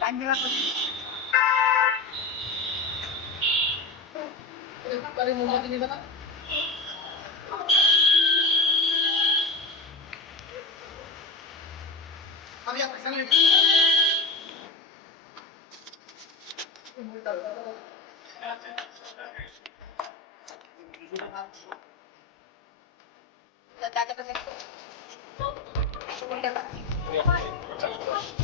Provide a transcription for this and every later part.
Time দেওয়া মোমবাতি নেবে না আমি আপনার সামনে বাবা চলো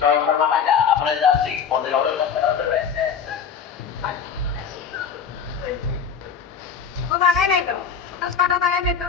mamma a prendersi con le ore da ও লাগাই নাই তো কাটা লাগাই নাই তো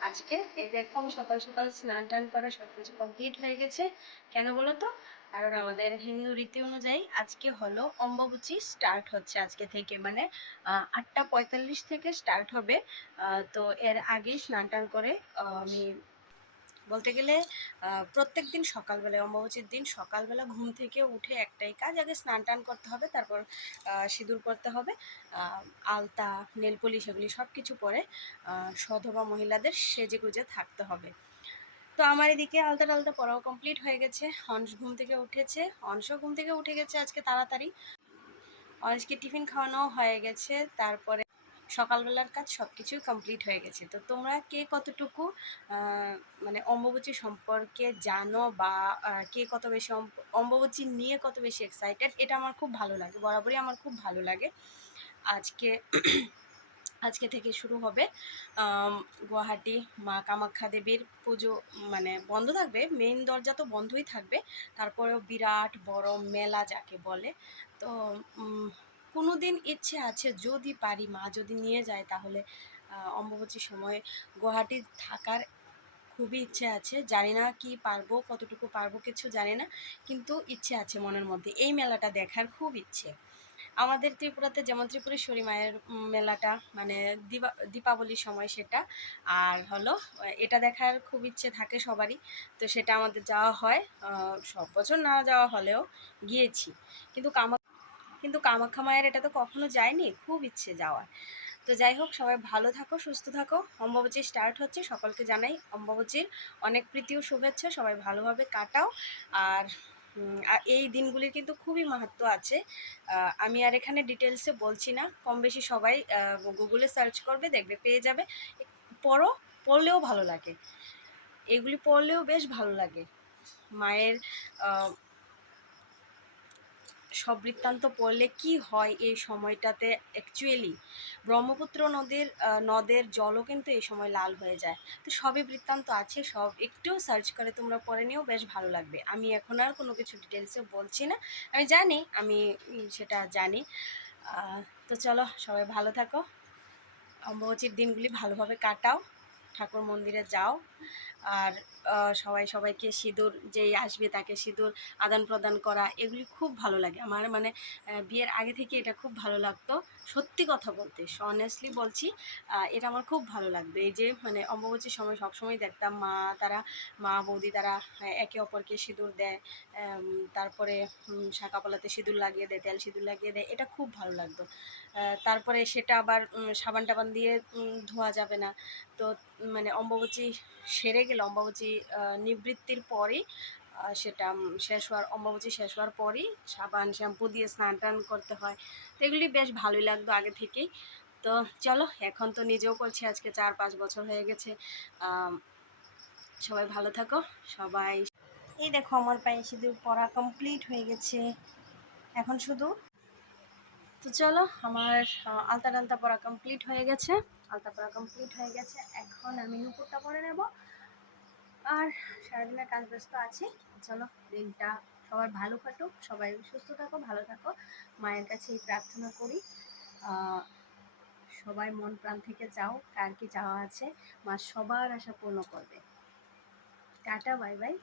আজকে এই সকাল সকাল স্নান টান করা সব কিছু কমপ্লিট হয়ে গেছে, কেন বলো তো? কারণ আমাদের হিন্দু রীতি অনুযায়ী আজকে হলো অম্বাবুচি স্টার্ট হচ্ছে আজকে থেকে মানে আটটা পঁয়তাল্লিশ থেকে স্টার্ট হবে। তো এর আগেই স্নান টান করে আমি বলতে গেলে প্রত্যেক দিন সকালবেলায় অম্বাবচীর দিন সকালবেলা ঘুম থেকে উঠে একটাই কাজ, আগে স্নান টান করতে হবে, তারপর সিঁদুর করতে হবে আলতা নেলপলিশ এগুলি সব কিছু পরে সধবা মহিলাদের সেজে গুজে থাকতে হবে। তো আমার এদিকে আলতা টালতা পরাও কমপ্লিট হয়ে গেছে হংস ঘুম থেকে উঠেছে হংস ঘুম থেকে উঠে গেছে আজকে তাড়াতাড়ি। অনেজকে টিফিন খাওয়ানো হয়ে গেছে, তারপরে সকালবেলার কাজ সব কিছুই কমপ্লিট হয়ে গেছে। তো তোমরা কে কতটুকু মানে অম্বুবাচী সম্পর্কে জানো বা কে কত বেশি অম্ব- অম্বুবাচী নিয়ে কত বেশি এক্সাইটেড এটা আমার খুব ভালো লাগে, বরাবরই আমার খুব ভালো লাগে। আজকে আজকে থেকে শুরু হবে গুয়াহাটি মা কামাখ্যা দেবীর পুজো মানে বন্ধ থাকবে মেইন দরজা তো বন্ধই থাকবে, তারপরেও বিরাট বড় মেলা যাকে বলে। তো কোনো দিন ইচ্ছে আছে যদি পারি মা যদি নিয়ে যায় তাহলে আহ, অম্বুবাচীর সময় গুয়াহাটি থাকার খুবই ইচ্ছে আছে। জানি না কি পারব কতটুকু পারব কিছু জানি না কিন্তু ইচ্ছে আছে মনের মধ্যে। এই মেলাটা দেখার খুব ইচ্ছে। আমাদের ত্রিপুরাতে যেমন ত্রিপুরেশ্বরী মায়ের মেলাটা মানে দিবা দীপাবলির সময় সেটা আর হলো এটা দেখার খুব ইচ্ছে থাকে সবারই। তো সেটা আমাদের যাওয়া হয় সব বছর না যাওয়া হলেও গিয়েছি। কিন্তু কামা কিন্তু কামাখ্যা মায়ের এটা তো কখনো যায়নি, খুব ইচ্ছে যাওয়ার। তো যাই হোক, সবাই ভালো থাকো, সুস্থ থাকো। অম্বাবচী স্টার্ট হচ্ছে, সকলকে জানাই অম্বাবচীর অনেক প্রীতি ও শুভেচ্ছা, সবাই ভালোভাবে কাটাও। আর এই দিনগুলির কিন্তু খুবই মাহাত্ম আছে। আমি আর এখানে ডিটেলসে বলছি না, কম বেশি সবাই গুগলে সার্চ করবে, দেখবে, পেয়ে যাবে। পড়ো, পড়লেও ভালো লাগে। এগুলি পড়লেও বেশ ভালো লাগে। মায়ের সব বৃত্তান্ত পড়লে কি হয় এই সময়টাতে অ্যাকচুয়ালি ব্রহ্মপুত্র নদীর নদের জলও কিন্তু এই সময় লাল হয়ে যায়। তো সবই বৃত্তান্ত আছে, সব একটু সার্চ করে তোমরা পড়ে নিও, বেশ ভালো লাগবে। আমি এখন আর কোনো কিছু ডিটেলসে বলছি না। আমি জানি, আমি সেটা জানি। তো চলো সবাই ভালো থাকো। অম্বুবাচীর দিনগুলি ভালোভাবে কাটাও। ঠাকুর মন্দিরে যাও। আর সবাই সবাইকে সিঁদুর যেই আসবে তাকে সিঁদুর আদান প্রদান করা এগুলি খুব ভালো লাগে। আমার মানে বিয়ের আগে থেকে এটা খুব ভালো লাগতো। সত্যি কথা বলতে অনেস্টলি বলছি এটা আমার খুব ভালো লাগতো এই যে মানে অম্বুবাচীর সময় সবসময় দেখতাম মা তারা মা বৌদি তারা একে অপরকে সিঁদুর দেয় তারপরে উম, শাঁকাপলাতে সিঁদুর লাগিয়ে দেয় তেল সিঁদুর লাগিয়ে দেয় এটা খুব ভালো লাগতো। তারপরে সেটা আবার সাবান টাবান দিয়ে ধোয়া যাবে না। তো মানে অম্বুবাচী সেরে গেলে, অম্বুবাচী নিবৃত্তির পরেই সেটা শেষ হওয়ার, অম্বাবচী শেষ হওয়ার পরই সাবান, শ্যাম্পু দিয়ে স্নান টান করতে হয়। তো এগুলি বেশ ভালোই লাগতো আগে থেকেই। তো চলো, এখন তো নিজেও করছি, আজকে চার পাঁচ বছর হয়ে গেছে। সবাই ভালো থাকো, সবাই এই দেখো, আমার পায়ে সিঁদুর পরা কমপ্লিট হয়ে গেছে। এখন শুধু তো চলো, আমার আলতা টালতা পরা কমপ্লিট হয়ে গেছে। আলতা পরা কমপ্লিট হয়ে গেছে। এখন আমি নুপুরটা পরে নেব। আর সারাদিনের কাজ ব্যস্ত আছি। চলো, দিনটা সবার ভালো কাটুক, সবাই সুস্থ থাকো, ভালো থাকো। মায়ের কাছে এই প্রার্থনা করি সবাই মন প্রাণ থেকে যাও, কার কি চাওয়া আছে, মা সবার আশা পূর্ণ করবে। Tata, bye bye.